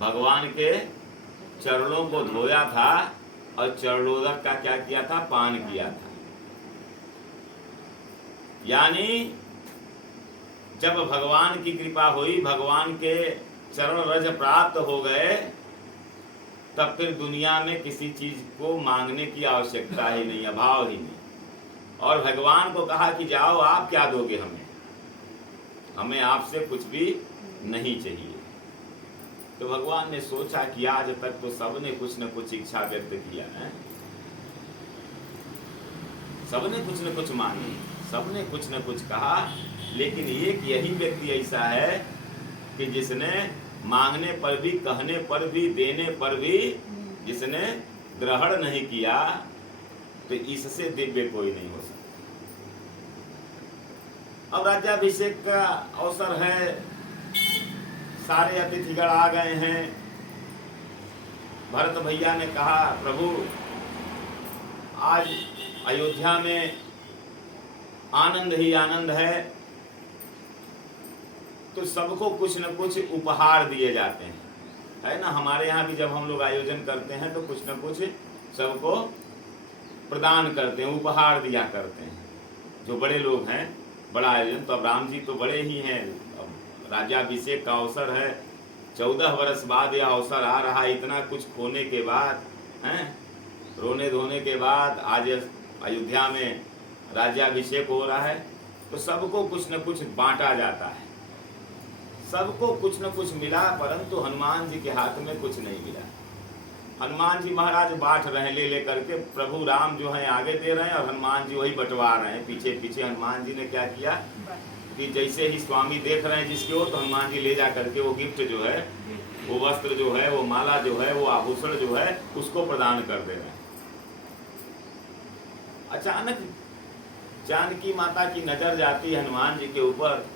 भगवान के चरणों को धोया था और चरणोदक का क्या किया था, पान किया था। यानी जब भगवान की कृपा हुई, भगवान के चरण रज प्राप्त हो गए, तब फिर दुनिया में किसी चीज को मांगने की आवश्यकता ही नहीं, अभाव ही नहीं। और भगवान को कहा कि जाओ, आप क्या दोगे हमें, हमें आपसे कुछ भी नहीं चाहिए। तो भगवान ने सोचा कि आज तक तो सबने कुछ न कुछ इच्छा व्यक्त किया है, सबने कुछ न कुछ मांगी, सबने कुछ न कुछ कहा, लेकिन एक यही व्यक्ति ऐसा है कि जिसने मांगने पर भी, कहने पर भी, देने पर भी जिसने ग्रहण नहीं किया, तो इससे दिव्य कोई नहीं हो सकता। अब राज्याभिषेक का अवसर है, सारे अतिथिगण आ गए हैं। भरत भैया ने कहा, प्रभु आज अयोध्या में आनंद ही आनंद है, तो सबको कुछ न कुछ उपहार दिए जाते हैं, है ना। हमारे यहाँ भी जब हम लोग आयोजन करते हैं तो कुछ न कुछ सबको प्रदान करते हैं, उपहार दिया करते हैं। जो बड़े लोग हैं, बड़ा आयोजन, तो अब राम जी तो बड़े ही हैं, अब राज्याभिषेक का अवसर है, 14 वर्ष बाद यह अवसर आ रहा है। इतना कुछ खोने के बाद, हैं, रोने धोने के बाद आज अयोध्या में राज्याभिषेक हो रहा है, तो सबको कुछ न कुछ बांटा जाता है, सबको कुछ न कुछ मिला, परंतु हनुमान जी के हाथ में कुछ नहीं मिला। हनुमान जी महाराज बांट रहे हैं, ले करके, प्रभु राम जो है आगे दे रहे हैं और हनुमान जी वही बंटवा रहे हैं पीछे पीछे। हनुमान जी ने क्या किया कि जैसे ही स्वामी देख रहे हैं जिसकी ओर, तो हनुमान जी ले जा करके वो गिफ्ट जो है, वो वस्त्र जो है, वो माला जो है, वो आभूषण जो है, उसको प्रदान कर दे रहे हैं। अचानक जानकी माता की नजर जाती है हनुमान जी के ऊपर,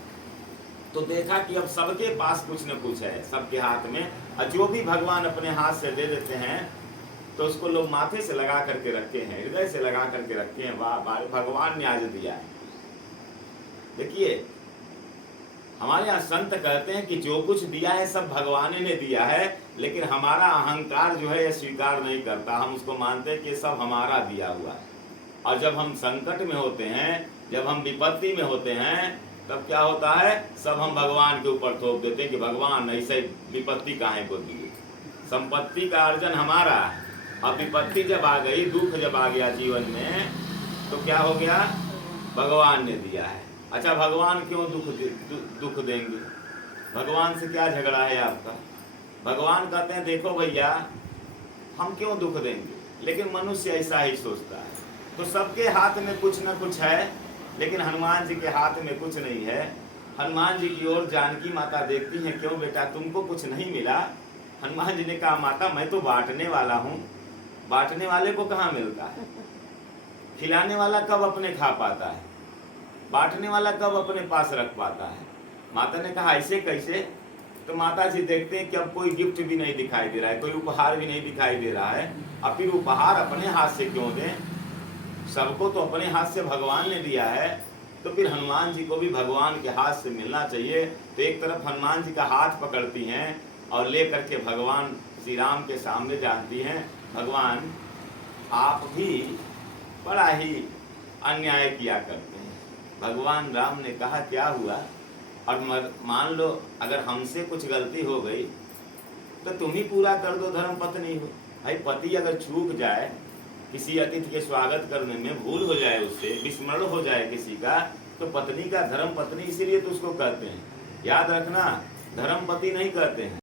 तो देखा कि अब सबके पास कुछ न कुछ है, सबके हाथ में, और जो भी भगवान अपने हाथ से दे देते हैं तो उसको लोग माथे से लगा करके रखे हैं, हृदय से लगा करके रखे हैं। वाह वाह, भगवान ने आज दिया है। देखिए, हमारे यहाँ संत कहते हैं कि जो कुछ दिया है सब भगवान ने दिया है, लेकिन हमारा अहंकार जो है ये स्वीकार नहीं करता। हम उसको मानते हैं कि सब हमारा दिया हुआ है। और जब हम संकट में होते हैं, जब हम विपत्ति में होते हैं, तब क्या होता है, सब हम भगवान के ऊपर थोप देते हैं कि भगवान ऐसे विपत्ति काहे को दी। संपत्ति का अर्जन हमारा, अब विपत्ति जब आ गई, दुख जब आ गया जीवन में, तो क्या हो गया, भगवान ने दिया है। अच्छा, भगवान क्यों दुख देंगे, भगवान से क्या झगड़ा है आपका। भगवान कहते हैं देखो भैया, हम क्यों दुख देंगे, लेकिन मनुष्य ऐसा ही सोचता है। तो सबके हाथ में कुछ न कुछ है, लेकिन हनुमान जी के हाथ में कुछ नहीं है। हनुमान जी की ओर जानकी माता देखती हैं, क्यों बेटा तुमको कुछ नहीं मिला। हनुमान जी ने कहा, माता मैं तो बांटने वाला हूँ, बांटने वाले को कहाँ मिलता है, खिलाने वाला कब अपने खा पाता है, बांटने वाला कब अपने पास रख पाता है। माता ने कहा ऐसे कैसे। तो माता जी देखते हैं कि अब कोई गिफ्ट भी नहीं दिखाई दे रहा है, कोई उपहार भी नहीं दिखाई दे रहा है, अब फिर उपहार अपने हाथ से क्यों दें, सबको तो अपने हाथ से भगवान ने दिया है, तो फिर हनुमान जी को भी भगवान के हाथ से मिलना चाहिए। तो एक तरफ हनुमान जी का हाथ पकड़ती हैं और ले करके भगवान श्री राम के सामने जाती हैं, भगवान आप भी बड़ा ही अन्याय किया करते हैं। भगवान राम ने कहा क्या हुआ, और मान लो अगर हमसे कुछ गलती हो गई तो तुम ही पूरा कर दो, धर्म पत्नी हो। भाई पति अगर चूक जाए, किसी अतिथि के स्वागत करने में भूल हो जाए, उससे विस्मरण हो जाए किसी का, तो पत्नी का धर्म पत्नी इसीलिए तो उसको कहते हैं। याद रखना, धर्म पति नहीं कहते हैं।